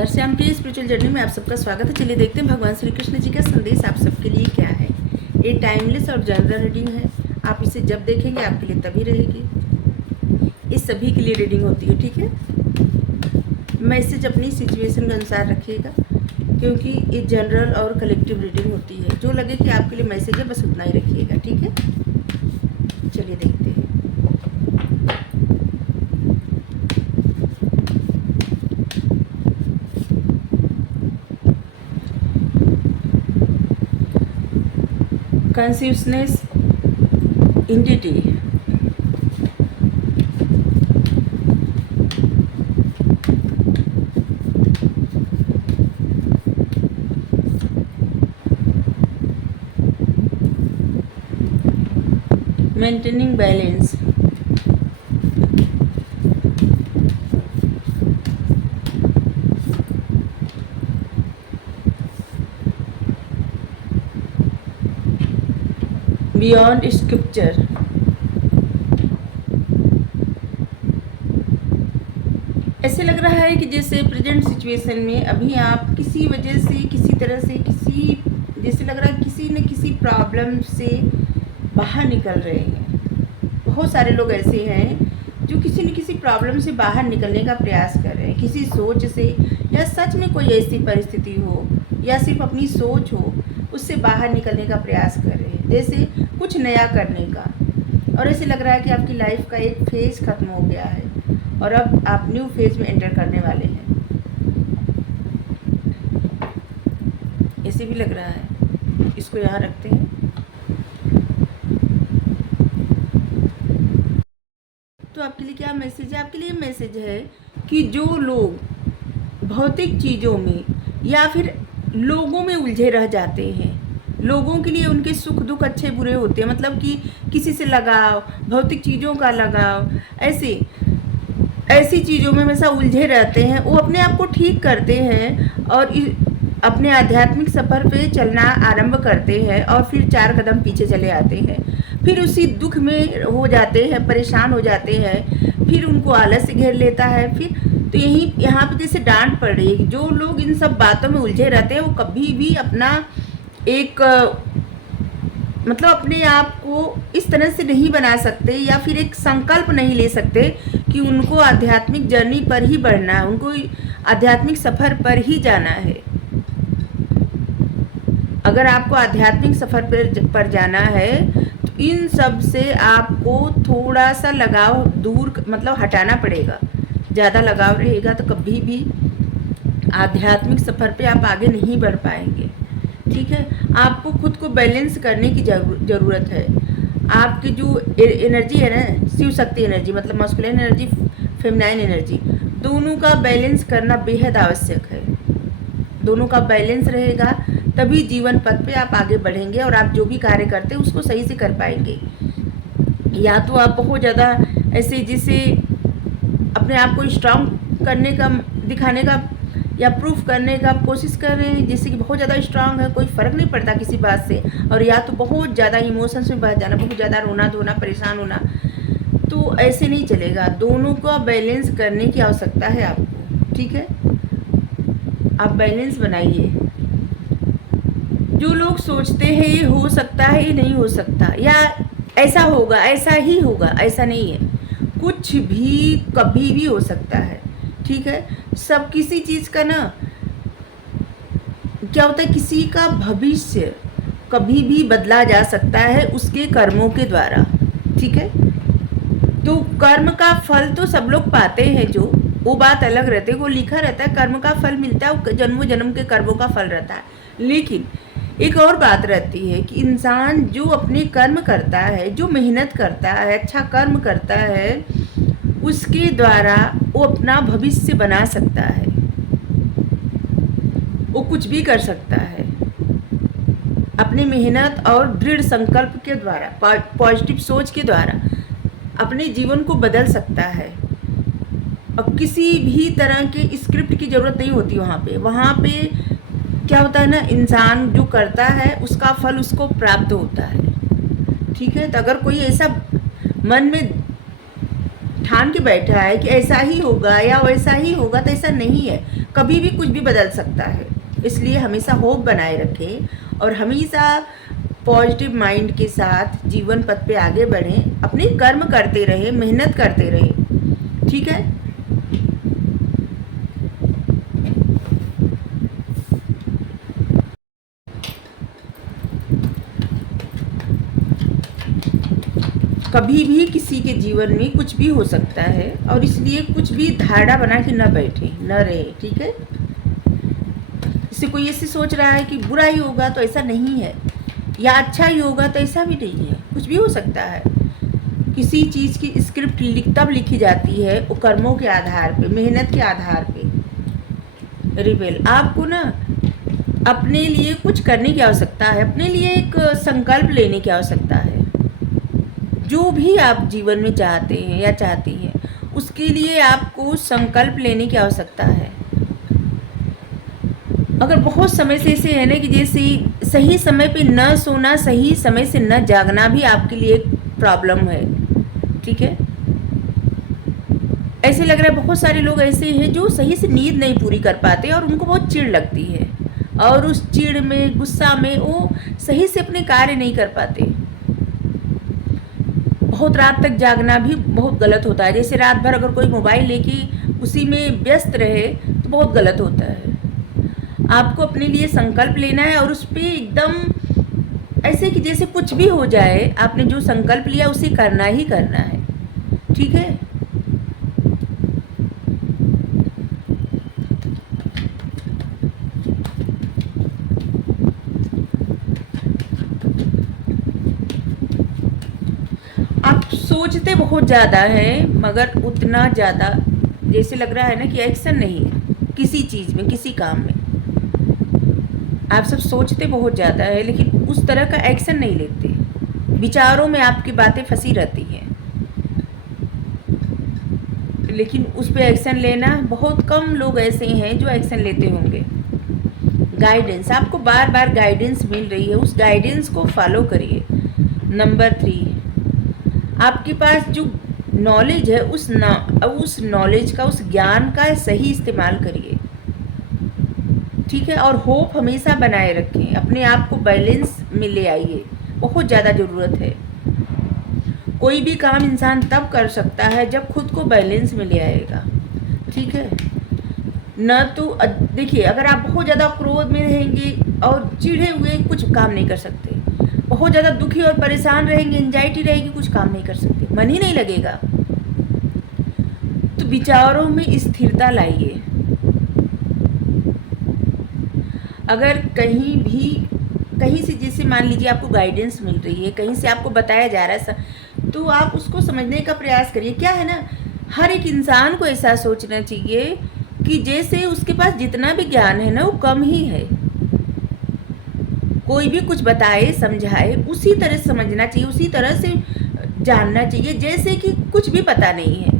नमस्कार, श्याम प्रिय spiritual journey में आप सबका स्वागत है। चलिए देखते हैं भगवान श्री कृष्ण जी का संदेश आप सबके लिए क्या है। ये टाइमलेस और जनरल रीडिंग है। आप इसे जब देखेंगे आपके लिए तभी रहेगी। इस सभी के लिए रीडिंग होती है, ठीक है। मैसेज अपनी सिचुएशन के अनुसार रखिएगा, क्योंकि ये जनरल और कलेक्टिव रीडिंग होती है। जो लगे कि आपके लिए मैसेज है बस उतना ही रखिएगा, ठीक है। चलिए देखते हैं। consciousness entity, maintaining balance, beyond scripture, ऐसे लग रहा है कि जैसे प्रेजेंट सिचुएशन में अभी आप किसी वजह से किसी तरह से जैसे लग रहा है किसी न किसी प्रॉब्लम से बाहर निकल रहे हैं। बहुत सारे लोग ऐसे हैं जो किसी न किसी प्रॉब्लम से बाहर निकलने का प्रयास कर रहे हैं, किसी सोच से, या सच में कोई ऐसी परिस्थिति हो या सिर्फ अपनी सोच हो, उससे बाहर निकलने का प्रयास कर रहे हैं, जैसे कुछ नया करने का। और ऐसे लग रहा है कि आपकी लाइफ का एक फेज़ ख़त्म हो गया है और अब आप न्यू फेज़ में एंटर करने वाले हैं, ऐसे भी लग रहा है। इसको यहाँ रखते हैं। तो आपके लिए क्या मैसेज है? आपके लिए मैसेज है कि जो लोग भौतिक चीज़ों में या फिर लोगों में उलझे रह जाते हैं, लोगों के लिए उनके सुख दुख अच्छे बुरे होते हैं, मतलब कि किसी से लगाव, भौतिक चीज़ों का लगाव, ऐसी चीज़ों में हमेशा उलझे रहते हैं। वो अपने आप को ठीक करते हैं और अपने आध्यात्मिक सफ़र पे चलना आरंभ करते हैं और फिर 4 कदम पीछे चले आते हैं, फिर उसी दुख में हो जाते हैं, परेशान हो जाते हैं, फिर उनको आलस घेर लेता है। फिर तो यहाँ पे जैसे डांट पड़ रही है। जो लोग इन सब बातों में उलझे रहते हैं वो कभी भी अपना एक मतलब अपने आप को इस तरह से नहीं बना सकते, या फिर एक संकल्प नहीं ले सकते कि उनको आध्यात्मिक जर्नी पर ही बढ़ना है, उनको आध्यात्मिक सफ़र पर ही जाना है। अगर आपको आध्यात्मिक सफ़र पर जाना है तो इन सब से आपको थोड़ा सा लगाव दूर मतलब हटाना पड़ेगा। ज़्यादा लगाव रहेगा तो कभी भी आध्यात्मिक सफ़र पे आप आगे नहीं बढ़ पाएंगे, ठीक है। आपको खुद को बैलेंस करने की ज़रूरत है। आपकी जो एनर्जी है ना, शिव शक्ति एनर्जी, मतलब मस्कुलिन एनर्जी, फेमिनाइन एनर्जी, दोनों का बैलेंस करना बेहद आवश्यक है। दोनों का बैलेंस रहेगा तभी जीवन पथ पे आप आगे बढ़ेंगे और आप जो भी कार्य करते हैं उसको सही से कर पाएंगे। या तो आप बहुत ज़्यादा ऐसे जिसे अपने आप को स्ट्रांग करने का, दिखाने का या प्रूफ करने का कोशिश कर रहे हैं, जैसे कि बहुत ज़्यादा स्ट्रांग है, कोई फ़र्क नहीं पड़ता किसी बात से, और या तो बहुत ज़्यादा इमोशंस में बह जाना, बहुत ज़्यादा रोना धोना, परेशान होना, तो ऐसे नहीं चलेगा। दोनों का बैलेंस करने की आवश्यकता है आपको, ठीक है। आप बैलेंस बनाइए। जो लोग सोचते हैं ये हो सकता है, ये नहीं हो सकता, या ऐसा होगा, ऐसा ही होगा, ऐसा नहीं है। कुछ भी कभी भी हो सकता है, ठीक है। सब किसी चीज़ का ना क्या होता है, किसी का भविष्य कभी भी बदला जा सकता है उसके कर्मों के द्वारा, ठीक है। तो कर्म का फल तो सब लोग पाते हैं, जो वो बात अलग रहती है, वो लिखा रहता है, कर्म का फल मिलता है, वो जन्मों जन्म के कर्मों का फल रहता है। लेकिन एक और बात रहती है कि इंसान जो अपने कर्म करता है, जो मेहनत करता है, अच्छा कर्म करता है, उसके द्वारा वो अपना भविष्य बना सकता है, वो कुछ भी कर सकता है अपनी मेहनत और दृढ़ संकल्प के द्वारा, पॉजिटिव सोच के द्वारा अपने जीवन को बदल सकता है। और किसी भी तरह के स्क्रिप्ट की ज़रूरत नहीं होती वहाँ पे क्या होता है ना, इंसान जो करता है उसका फल उसको प्राप्त होता है, ठीक है। तो अगर कोई ऐसा मन में ठान के बैठा है कि ऐसा ही होगा या वैसा ही होगा, तो ऐसा नहीं है। कभी भी कुछ भी बदल सकता है। इसलिए हमेशा होप बनाए रखें और हमेशा पॉजिटिव माइंड के साथ जीवन पथ पे आगे बढ़ें, अपने कर्म करते रहें, मेहनत करते रहें। ठीक है। कभी भी किसी के जीवन में कुछ भी हो सकता है और इसलिए कुछ भी धारणा बना के न बैठे, न रहे। ठीक है। इससे कोई ऐसे सोच रहा है कि बुरा ही होगा, तो ऐसा नहीं है, या अच्छा ही होगा, तो ऐसा भी नहीं है। कुछ भी हो सकता है। किसी चीज़ की स्क्रिप्ट तब लिखी जाती है वो कर्मों के आधार पे, मेहनत के आधार पे। रिबेल, आपको ना अपने लिए कुछ करने की आवश्यकता है, अपने लिए एक संकल्प लेने की आवश्यकता है। जो भी आप जीवन में चाहते हैं या चाहती हैं, उसके लिए आपको संकल्प लेने की आवश्यकता है। अगर बहुत समय से ऐसे है ना कि जैसे सही समय पे न सोना, सही समय से न जागना भी आपके लिए एक प्रॉब्लम है। ठीक है। ऐसे लग रहा है बहुत सारे लोग ऐसे हैं जो सही से नींद नहीं पूरी कर पाते और उनको बहुत चिढ़ लगती है, और उस चिढ़ में, गुस्सा में वो सही से अपने कार्य नहीं कर पाते। बहुत रात तक जागना भी बहुत गलत होता है। जैसे रात भर अगर कोई मोबाइल लेके उसी में व्यस्त रहे तो बहुत गलत होता है। आपको अपने लिए संकल्प लेना है और उस पर एकदम ऐसे कि जैसे कुछ भी हो जाए, आपने जो संकल्प लिया उसे करना ही करना है। ठीक है। आप सोचते बहुत ज़्यादा हैं, मगर उतना ज़्यादा जैसे लग रहा है ना कि एक्शन नहीं है किसी चीज़ में, किसी काम में। आप सब सोचते बहुत ज़्यादा है लेकिन उस तरह का एक्शन नहीं लेते। विचारों में आपकी बातें फंसी रहती हैं, लेकिन उस पर एक्शन लेना, बहुत कम लोग ऐसे हैं जो एक्शन लेते होंगे। गाइडेंस, आपको बार बार गाइडेंस मिल रही है, उस गाइडेंस को फॉलो करिए। नंबर 3, आपके पास जो नॉलेज है उस नॉलेज का, उस ज्ञान का सही इस्तेमाल करिए। ठीक है। और होप हमेशा बनाए रखें, अपने आप को बैलेंस में ले आइए, बहुत ज़्यादा ज़रूरत है। कोई भी काम इंसान तब कर सकता है जब खुद को बैलेंस में ले आएगा। ठीक है। न तो देखिए, अगर आप बहुत ज़्यादा क्रोध में रहेंगे और चिढ़े हुए, कुछ काम नहीं कर सकते। बहुत ज़्यादा दुखी और परेशान रहेंगे, एंजाइटी रहेगी, कुछ काम नहीं कर सकते, मन ही नहीं लगेगा। तो विचारों में स्थिरता लाइए। अगर कहीं से जैसे मान लीजिए आपको गाइडेंस मिल रही है, कहीं से आपको बताया जा रहा है, तो आप उसको समझने का प्रयास करिए। क्या है ना, हर एक इंसान को ऐसा सोचना चाहिए कि जैसे उसके पास जितना भी ज्ञान है ना वो कम ही है। कोई भी कुछ बताए, समझाए, उसी तरह समझना चाहिए, उसी तरह से जानना चाहिए जैसे कि कुछ भी पता नहीं है।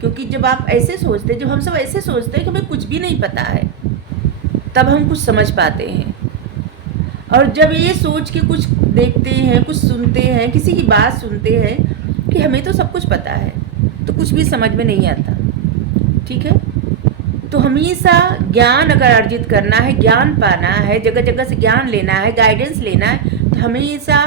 क्योंकि जब आप ऐसे सोचते, जब हम सब ऐसे सोचते हैं कि हमें कुछ भी नहीं पता है, तब हम कुछ समझ पाते हैं। और जब ये सोच के कुछ देखते हैं, कुछ सुनते हैं, किसी की बात सुनते हैं कि हमें तो सब कुछ पता है, तो कुछ भी समझ में नहीं आता। ठीक है। तो हमेशा ज्ञान अगर अर्जित करना है, ज्ञान पाना है, जगह जगह से ज्ञान लेना है, गाइडेंस लेना है, तो हमेशा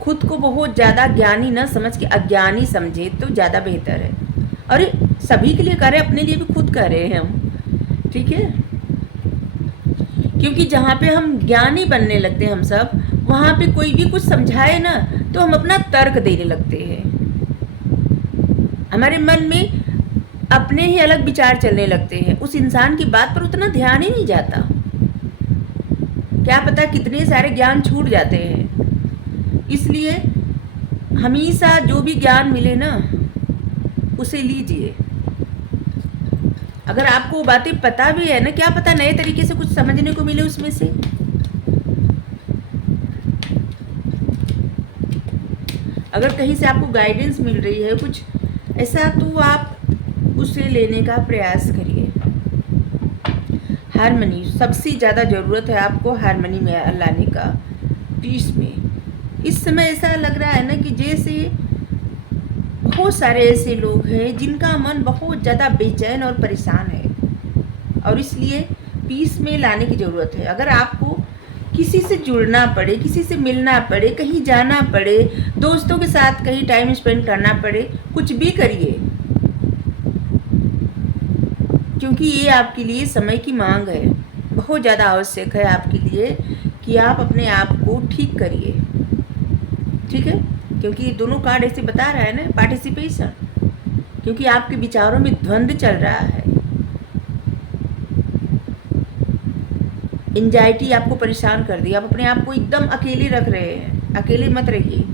खुद को बहुत ज़्यादा ज्ञानी न समझ के अज्ञानी समझे तो ज़्यादा बेहतर है। और सभी के लिए कर रहे, अपने लिए भी खुद कर रहे हैं हम। ठीक है। क्योंकि जहाँ पे हम ज्ञानी बनने लगते हैं हम सब, वहाँ पे कोई भी कुछ समझाए ना तो हम अपना तर्क देने लगते हैं। हमारे मन में अपने ही अलग विचार चलने लगते हैं, उस इंसान की बात पर उतना ध्यान ही नहीं जाता। क्या पता कितने सारे ज्ञान छूट जाते हैं। इसलिए हमेशा जो भी ज्ञान मिले ना उसे लीजिए। अगर आपको बातें पता भी है ना, क्या पता नए तरीके से कुछ समझने को मिले उसमें से। अगर कहीं से आपको गाइडेंस मिल रही है कुछ ऐसा, तो आप उसे लेने का प्रयास करिए। हारमनी, सबसे ज़्यादा ज़रूरत है आपको हारमनी में लाने का, पीस में। इस समय ऐसा लग रहा है ना कि जैसे बहुत सारे ऐसे लोग हैं जिनका मन बहुत ज़्यादा बेचैन और परेशान है, और इसलिए पीस में लाने की ज़रूरत है। अगर आपको किसी से जुड़ना पड़े, किसी से मिलना पड़े, कहीं जाना पड़े, दोस्तों के साथ कहीं टाइम स्पेंड करना पड़े, कुछ भी करिए, क्योंकि ये आपके लिए समय की मांग है। बहुत ज़्यादा आवश्यक है आपके लिए कि आप अपने आप को ठीक करिए, ठीक है। क्योंकि दोनों कार्ड ऐसे बता रहा है ना, पार्टिसिपेशन, क्योंकि आपके विचारों में द्वंद्व चल रहा है। एंजाइटी आपको परेशान कर दी, आप अपने आप को एकदम अकेले रख रहे हैं। अकेले मत रहिए,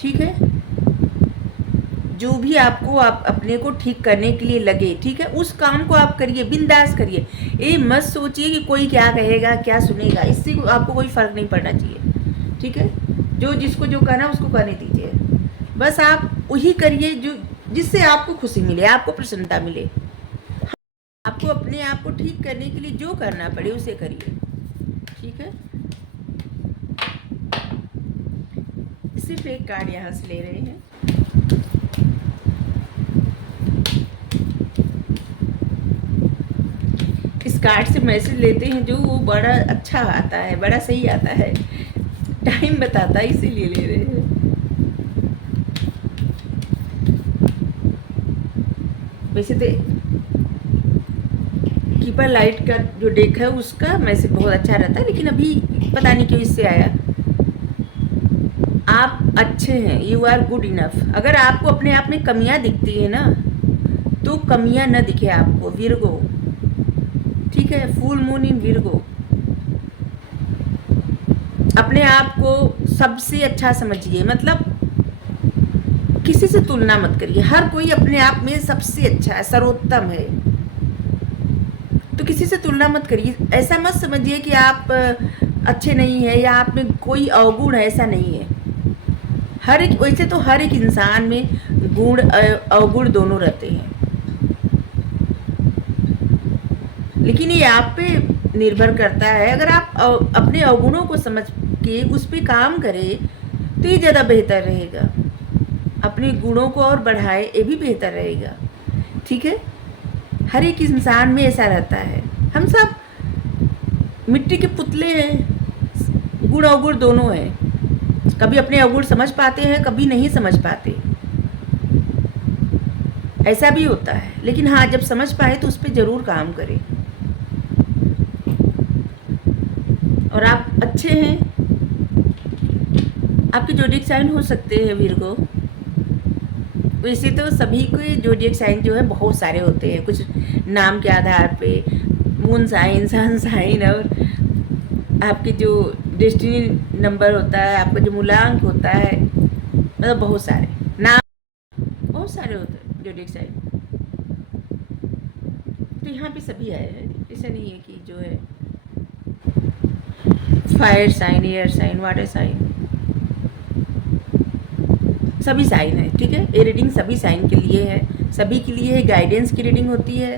ठीक है। जो भी आपको आप अपने को ठीक करने के लिए लगे, ठीक है, उस काम को आप करिए, बिंदास करिए। ये मत सोचिए कि कोई क्या कहेगा, क्या सुनेगा, इससे आपको कोई फ़र्क नहीं पड़ना चाहिए, ठीक है। जो जिसको जो करना उसको करने दीजिए, बस आप वही करिए जो जिससे आपको खुशी मिले, आपको प्रसन्नता मिले। आपको अपने आप को ठीक करने के लिए जो करना पड़े उसे करिए, ठीक है। सिर्फ एक कार्ड यहाँ से ले रहे हैं। इस कार्ड से मैसेज लेते हैं जो वो बड़ा अच्छा आता है, बड़ा सही आता है, टाइम बताता है, इसीलिए ले रहे हैं। वैसे तो कीपर लाइट का जो डेक है उसका मैसेज बहुत अच्छा रहता है, लेकिन अभी पता नहीं क्यों इससे आया। आप अच्छे हैं, यू आर गुड इनफ। अगर आपको अपने आप में कमियां दिखती है ना, तो कमियां न दिखे आपको, विर्गो, ठीक है। Full moon in Virgo. अपने आप को सबसे अच्छा समझिए, मतलब किसी से तुलना मत करिए। हर कोई अपने आप में सबसे अच्छा है, सर्वोत्तम है, तो किसी से तुलना मत करिए। ऐसा मत समझिए कि आप अच्छे नहीं है या आप में कोई अवगुण है, ऐसा नहीं है। हर एक, वैसे तो हर एक इंसान में गुण अवगुण दोनों रहते हैं, लेकिन ये आप पे निर्भर करता है। अगर आप अपने अवगुणों को समझ के उस पर काम करें तो ये ज़्यादा बेहतर रहेगा। अपने गुणों को और बढ़ाए, ये भी बेहतर रहेगा, ठीक है। हर एक इंसान में ऐसा रहता है, हम सब मिट्टी के पुतले हैं, गुण अवगुण दोनों हैं। कभी अपने अवगुण समझ पाते हैं, कभी नहीं समझ पाते, ऐसा भी होता है। लेकिन हाँ, जब समझ पाए तो उस पर ज़रूर काम करें। और आप अच्छे हैं। आपके ज़ोडिएक साइन हो सकते हैं विर्गो। वैसे तो सभी के ज़ोडिएक साइन जो है बहुत सारे होते हैं, कुछ नाम के आधार पे, मून साइन, सन साइन, और आपके जो डेस्टिनी नंबर होता है, आपका जो मूलांक होता है, मतलब बहुत सारे नाम, बहुत सारे होते हैं ज़ोडिएक साइन। तो यहाँ पे सभी आए हैं, ऐसा नहीं है कि जो है fire sign, air sign, water sign, सभी साइन है, ठीक है। ये रीडिंग सभी साइन के लिए है, सभी के लिए है। गाइडेंस की रीडिंग होती है।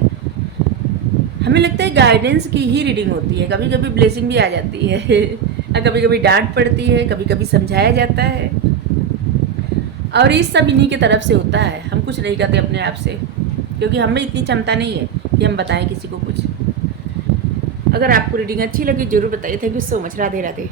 हमें लगता है गाइडेंस की ही रीडिंग होती है, कभी कभी ब्लेसिंग भी आ जाती है कभी कभी डांट पड़ती है, कभी कभी समझाया जाता है, और ये सब इन्हीं की तरफ से होता है। हम कुछ नहीं करते अपने आप से, क्योंकि हमें इतनी क्षमता नहीं है कि हम बताएं किसी को कुछ। अगर आपको रीडिंग अच्छी लगी जरूर बताइए। Thank you so much. Radhe Radhe.